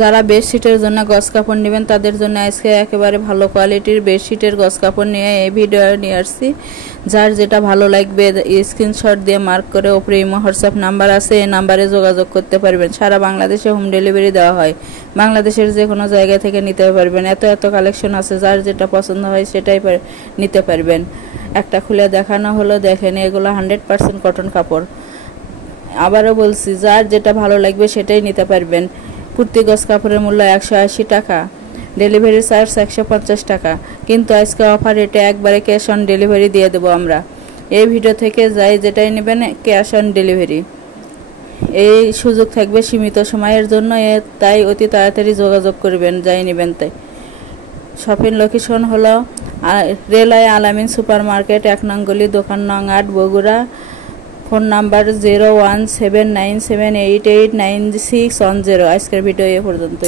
যারা বেডশিটের জন্য গজ কাপড় নেবেন তাদের জন্য আজকে একেবারে ভালো কোয়ালিটির বেডশিটের গজ কাপড় নিয়ে এই ভিডিও নিয়ে আসছি। যার যেটা ভালো লাগবে স্ক্রিনশট দিয়ে মার্ক করে ওপরে ইমো হোয়াটসঅ্যাপ নাম্বার আছে, এই নাম্বারে যোগাযোগ করতে পারবেন। সারা বাংলাদেশে হোম ডেলিভারি দেওয়া হয়, বাংলাদেশের যে কোনো জায়গা থেকে নিতে পারবেন। এত কালেকশন আছে, যার যেটা পছন্দ হয় সেটাই নিতে পারবেন। একটা খুলে দেখানো হলো, দেখেন এগুলো 100% কটন কাপড়। আবারও বলছি, যার যেটা ভালো লাগবে সেটাই নিতে পারবেন। প্রতি গজ কাপড়ের মূল্য 180 টাকা, ডেলিভারি চার্জ 150 টাকা। কিন্তু আজকে অফার রেটে একবারে ক্যাশ অন ডেলিভারি দিয়ে দেবো আমরা। এই ভিডিও থেকে যাই যেটাই নেবেন ক্যাশ অন ডেলিভারি। এই সুযোগ থাকবে সীমিত সময়ের জন্য, তাই অতি তাড়াতাড়ি যোগাযোগ করবেন যাই নেবেন তাই। শপিং লোকেশন হলো রেলওয়ে আলামিন সুপার মার্কেট, 1 নং গলি, দোকান নং 8, বগুড়া। Phone number 01797889610। আজকের ভিডিও এ পর্যন্তই।